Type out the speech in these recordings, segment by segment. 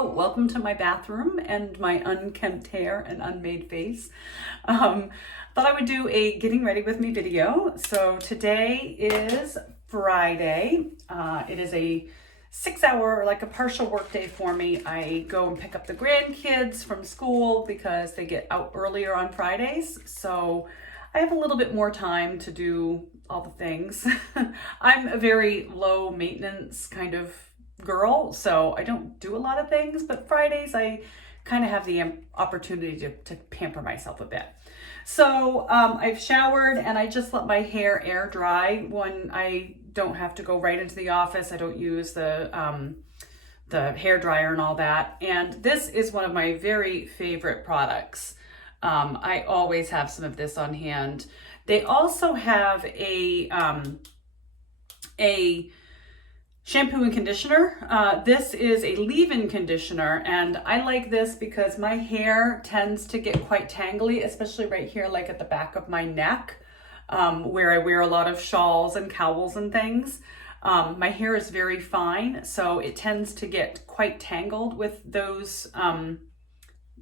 Hello, welcome to my bathroom and my unkempt hair and unmade face. Thought I would do a getting ready with me video. So today is Friday. It is a 6-hour, like a partial work day for me. I go and pick up the grandkids from school because they get out earlier on Fridays. So I have a little bit more time to do all the things. I'm a very low maintenance kind of girl, so I don't do a lot of things, but Fridays I kind of have the opportunity to pamper myself a bit. So I've showered and I just let my hair air dry when I don't have to go right into the office. I don't use the hair dryer and all that. And this is one of my very favorite products. I always have some of this on hand. They also have a shampoo and conditioner. This is a leave-in conditioner, and I like this because my hair tends to get quite tangly, especially right here, like at the back of my neck, where I wear a lot of shawls and cowls and things. My hair is very fine, so it tends to get quite tangled with those,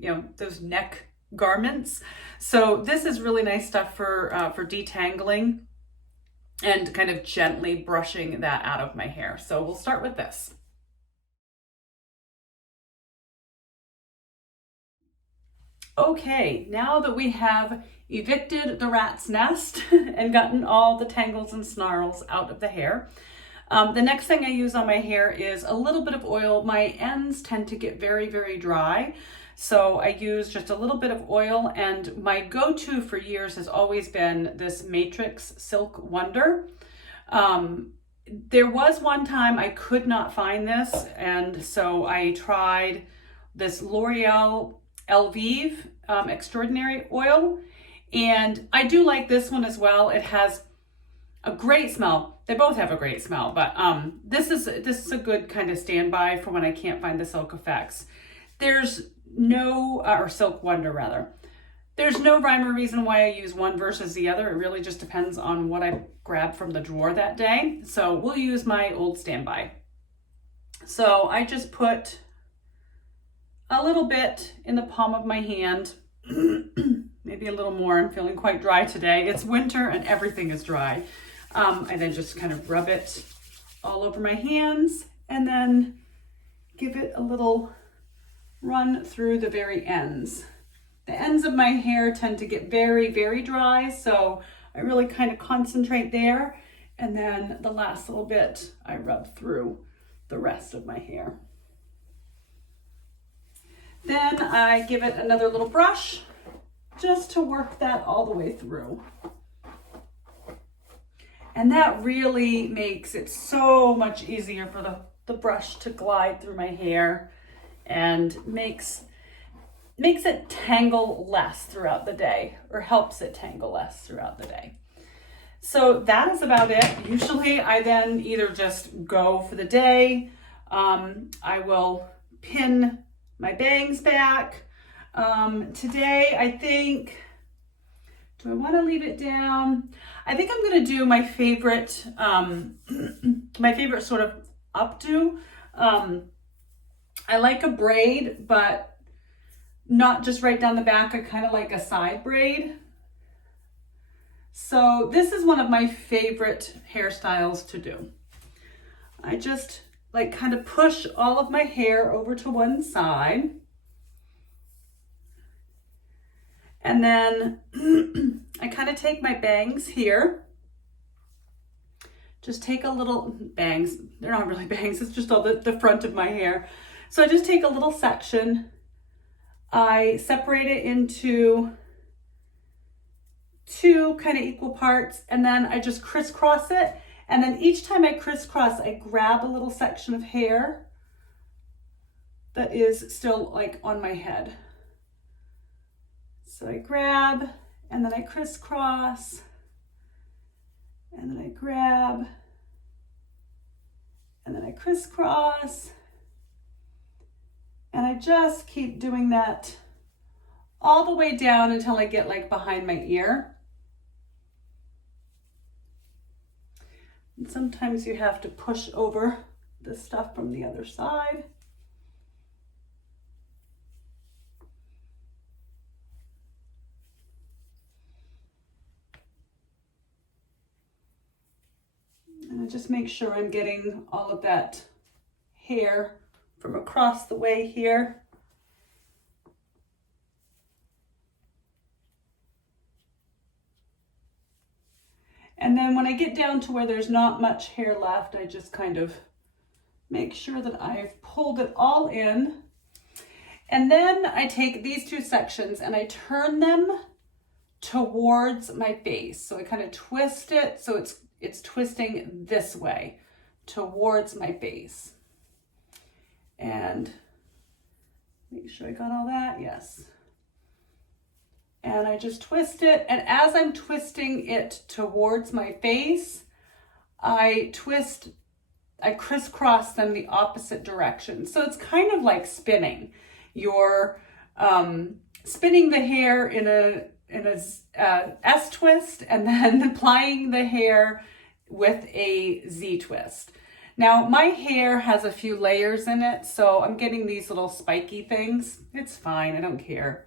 those neck garments. So this is really nice stuff for detangling and kind of gently brushing that out of my hair. So we'll start with this. Okay, now that we have evicted the rat's nest and gotten all the tangles and snarls out of the hair, the next thing I use on my hair is a little bit of oil. My ends tend to get very, very dry. So I use just a little bit of oil, and my go-to for years has always been this Matrix Silk Wonder. There was one time I could not find this, and so I tried this L'Oreal Elvive Extraordinary Oil, and I do like this one as well. It has a great smell. They both have a great smell, but this is a good kind of standby for when I can't find the Silk Effects. There's no, or Silk Wonder rather. There's no rhyme or reason why I use one versus the other. It really just depends on what I grab from the drawer that day. So we'll use my old standby. So I just put a little bit in the palm of my hand, maybe a little more. I'm feeling quite dry today. It's winter and everything is dry. I then just kind of rub it all over my hands and then give it a little run through the very ends. The ends of my hair tend to get very, very dry, so I really kind of concentrate there, and then the last little bit I rub through the rest of my hair. Then I give it another little brush just to work that all the way through. And that really makes it so much easier for the brush to glide through my hair and makes it tangle less throughout the day, or helps it tangle less throughout the day. So that is about it. Usually I then either just go for the day. I will pin my bangs back. Today I think, do I want to leave it down? I think I'm going to do my favorite, my favorite sort of updo. I like a braid, but not just right down the back. I kind of like a side braid. So this is one of my favorite hairstyles to do. I just like kind of push all of my hair over to one side. And then I kind of take my bangs here. Just take a little bangs. They're not really bangs. It's just all the front of my hair. So I just take a little section, I separate it into two kind of equal parts, and then I just crisscross it. And then each time I crisscross, I grab a little section of hair that is still like on my head. So I grab, and then I crisscross, and then I grab, and then I crisscross. And I just keep doing that all the way down until I get like behind my ear. And sometimes you have to push over the stuff from the other side. And just make sure I'm getting all of that hair from across the way here. And then when I get down to where there's not much hair left, I just kind of make sure that I've pulled it all in. And then I take these two sections and I turn them towards my face. So I kind of twist it so it's twisting this way towards my face. And make sure I got all that, yes. And I just twist it, and as I'm twisting it towards my face, I crisscross them the opposite direction. So it's kind of like spinning. You're spinning the hair in a S twist and then applying the hair with a Z twist. Now my hair has a few layers in it, so I'm getting these little spiky things. It's fine, I don't care.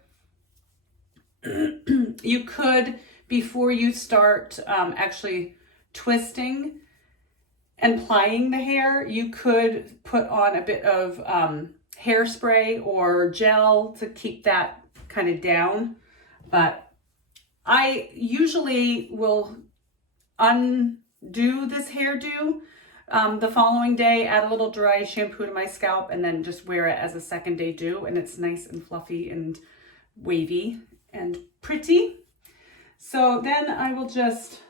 You could, before you start actually twisting and plying the hair, you could put on a bit of hairspray or gel to keep that kind of down. But I usually will undo this hairdo the following day, add a little dry shampoo to my scalp, and then just wear it as a second day do. And it's nice and fluffy and wavy and pretty. So then I will just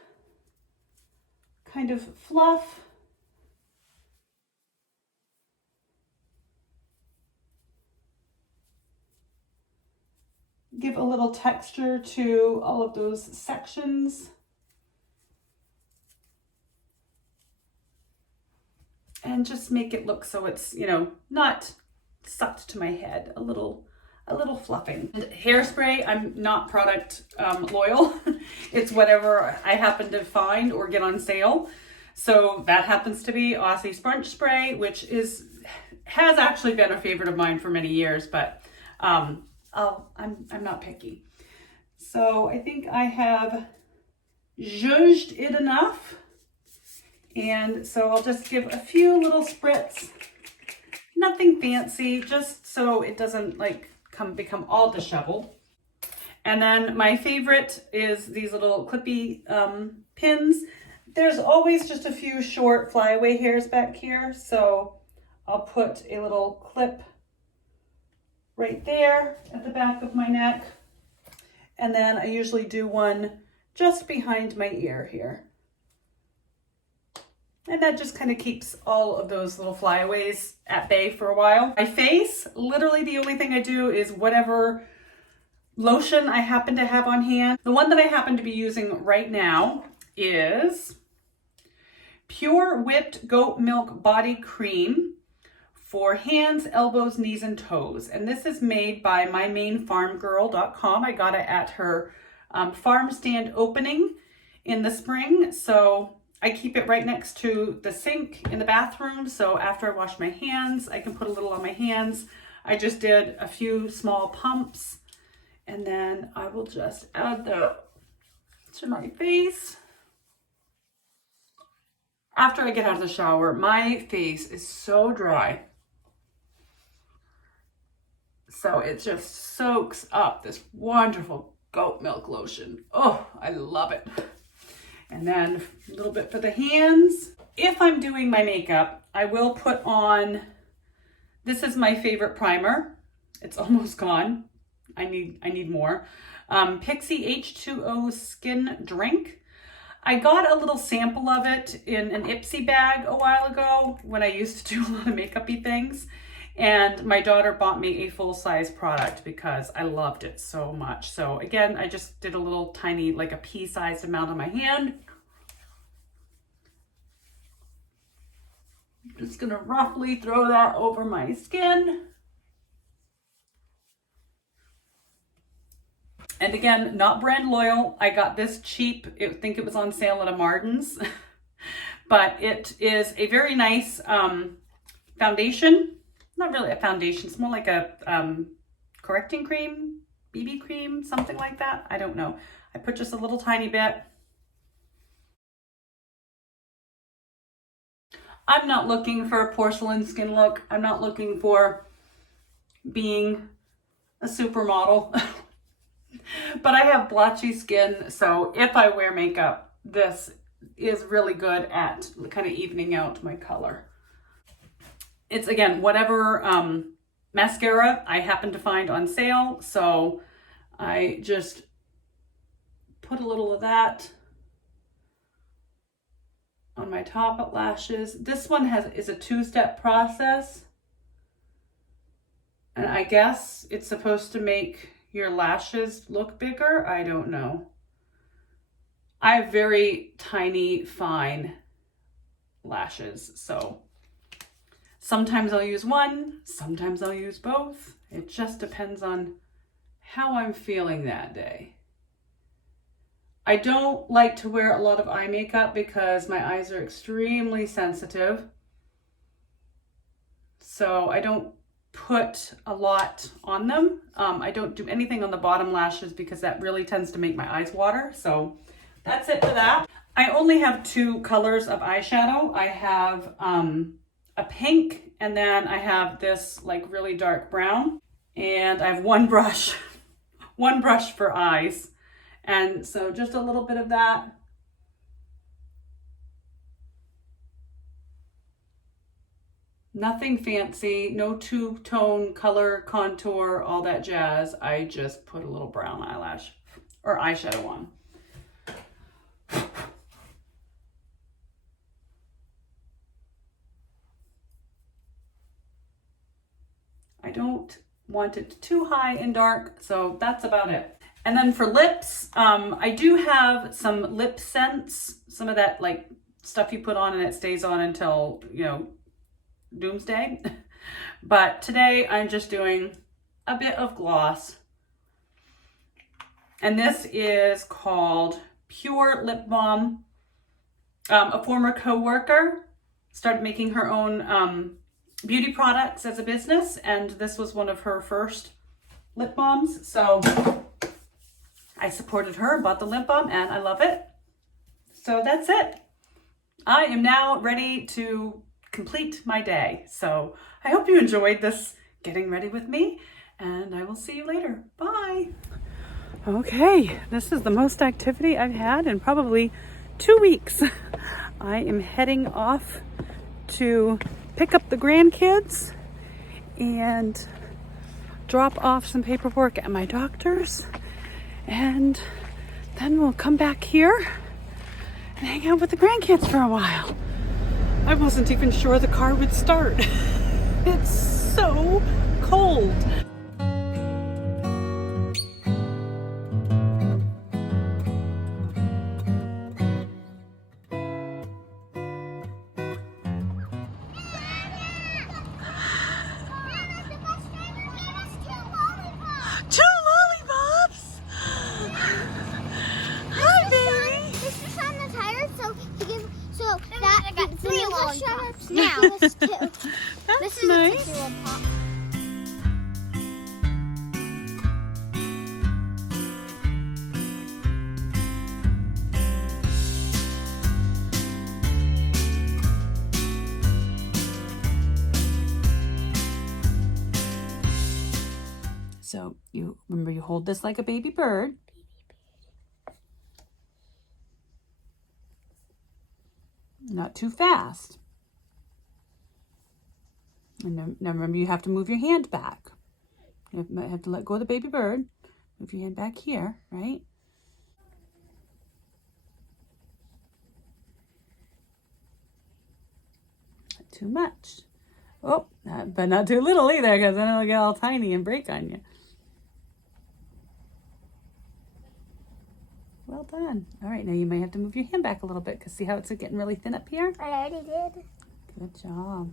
kind of fluff. Give a little texture to all of those sections. And just make it look so it's, you know, not sucked to my head, a little fluffing. And hairspray, I'm not product loyal. It's whatever I happen to find or get on sale. So that happens to be Aussie Sponge Spray, which has actually been a favorite of mine for many years, but I'm not picky. So I think I have zhuzhed it enough. And so I'll just give a few little spritz, nothing fancy, just so it doesn't like become all disheveled. And then my favorite is these little clippy pins. There's always just a few short flyaway hairs back here, so I'll put a little clip right there at the back of my neck. And then I usually do one just behind my ear here. And that just kind of keeps all of those little flyaways at bay for a while. My face, literally the only thing I do is whatever lotion I happen to have on hand. The one that I happen to be using right now is Pure Whipped Goat Milk Body Cream for hands, elbows, knees, and toes. And this is made by mymainfarmgirl.com. I got it at her farm stand opening in the spring. So I keep it right next to the sink in the bathroom. So after I wash my hands, I can put a little on my hands. I just did a few small pumps, and then I will just add that to my face. After I get out of the shower, my face is so dry. So it just soaks up this wonderful goat milk lotion. Oh, I love it. And then a little bit for the hands. If I'm doing my makeup, I will put on, this is my favorite primer. It's almost gone. I need more. Pixie H2O Skin Drink. I got a little sample of it in an Ipsy bag a while ago when I used to do a lot of makeup-y things. And my daughter bought me a full-size product because I loved it so much. So again, I just did a little tiny, like a pea-sized amount on my hand. I'm just gonna roughly throw that over my skin. And again, not brand loyal. I got this cheap. I think it was on sale at a Martin's. But it is a very nice foundation. Not really a foundation, it's more like a correcting cream, BB cream, something like that. I don't know. I put just a little tiny bit. I'm not looking for a porcelain skin look. I'm not looking for being a supermodel. But I have blotchy skin, so if I wear makeup, this is really good at kind of evening out my color. It's, again, whatever mascara I happen to find on sale, so I just put a little of that on my top lashes. This one is a two-step process, and I guess it's supposed to make your lashes look bigger. I don't know. I have very tiny, fine lashes, so sometimes I'll use one, sometimes I'll use both. It just depends on how I'm feeling that day. I don't like to wear a lot of eye makeup because my eyes are extremely sensitive. So I don't put a lot on them. I don't do anything on the bottom lashes because that really tends to make my eyes water. So that's it for that. I only have two colors of eyeshadow. I have a pink, and then I have this like really dark brown. And I have one brush, one brush for eyes. And so just a little bit of that. Nothing fancy, no two-tone color, contour, all that jazz. I just put a little brown eyelash or eyeshadow on. I don't want it too high and dark, so that's about it. And then for lips, I do have some lip scents, some of that like stuff you put on and it stays on until, you know, doomsday. But today I'm just doing a bit of gloss. And this is called Pure Lip Balm. A former co-worker started making her own beauty products as a business, and this was one of her first lip balms. So I supported her, bought the lip balm, and I love it. So that's it. I am now ready to complete my day. So I hope you enjoyed this getting ready with me, and I will see you later. Bye. Okay, this is the most activity I've had in probably 2 weeks. I am heading off to pick up the grandkids and drop off some paperwork at my doctor's, and then we'll come back here and hang out with the grandkids for a while. I wasn't even sure the car would start. It's so cold. Now, this is nice. So you remember, you hold this like a baby bird. Not too fast. And now remember, you have to move your hand back. You have to let go of the baby bird. Move your hand back here, right? Not too much. Oh, but not too little either, because then it'll get all tiny and break on you. Well done. All right, now you may have to move your hand back a little bit, because see how it's getting really thin up here? I already did. Good job.